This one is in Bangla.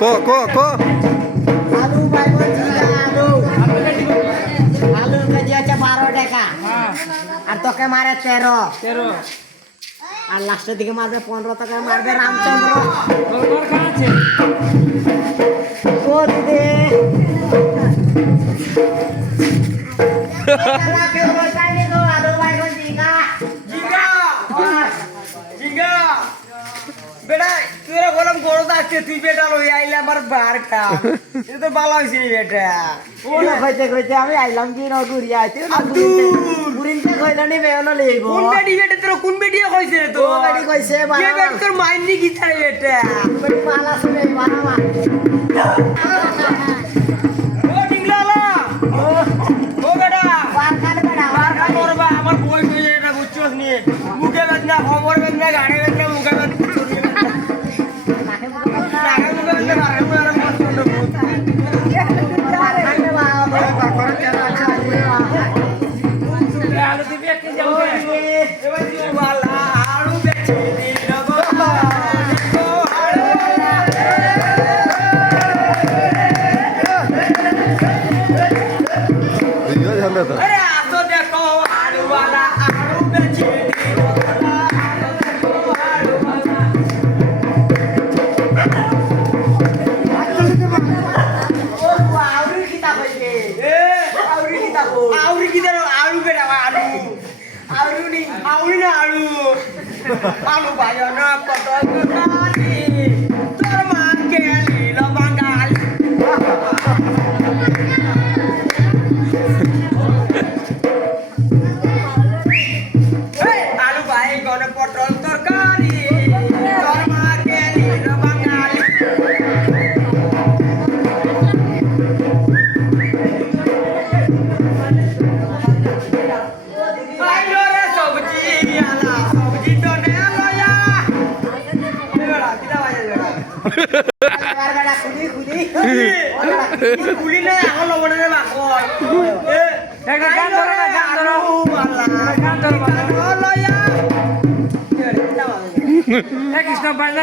কো আলু বাইগন ঝিঙ্গা আলু আলুর কেজি আছে 12 টাকা আর তোকে মারে 13 আর লাস্টের দিকে মারবে 15 টাকা মারবে রামচন্দ্র ও দিদি আলু বাইগন ঝিঙ্গা ঝিঙ্গা বেটা তুই বললাম গরু আসছে তুই বেটা লই আইলে আমার বার খা এটা তো ভালো হয়েছে বেটা কইতে কইতে আমি আইলাম কি না ঘুরিয়ে আইতে না ঘুরিনতে কইলা নি বেওনা লইব কোন বেটি বেটা তোর কোন বেটিয়ে কইছে রে তো ও বেটি কইছে কে বেটা তোর মাইন্ডি কি ছাড়ে বেটা বেটি মালা শুনে বাবা ও ডিংলালা ও বেটা বার খান বেটা বার খা করবা আমার বই কই এটা বুঝছস নি মুখে বেদনা খবর বেদনা গাড়ি বেদনা মুখে বেদনা আলু বাজনা পটল তরকারি তোর মা গেলিল বাঙালি আলু বাইগন পটল তরকারি তোর মা গেলিল বাঙালি আইলো রে সবজি আলা সবজি তো নে লয়া বেড়া কিটা বাজে বেড়া খুলি না এখন লবণে রে বাকল একটা গান ধরো না গান ধরো গান ধরো লয়া কিটা বাজে কৃষ্ণ বাজনা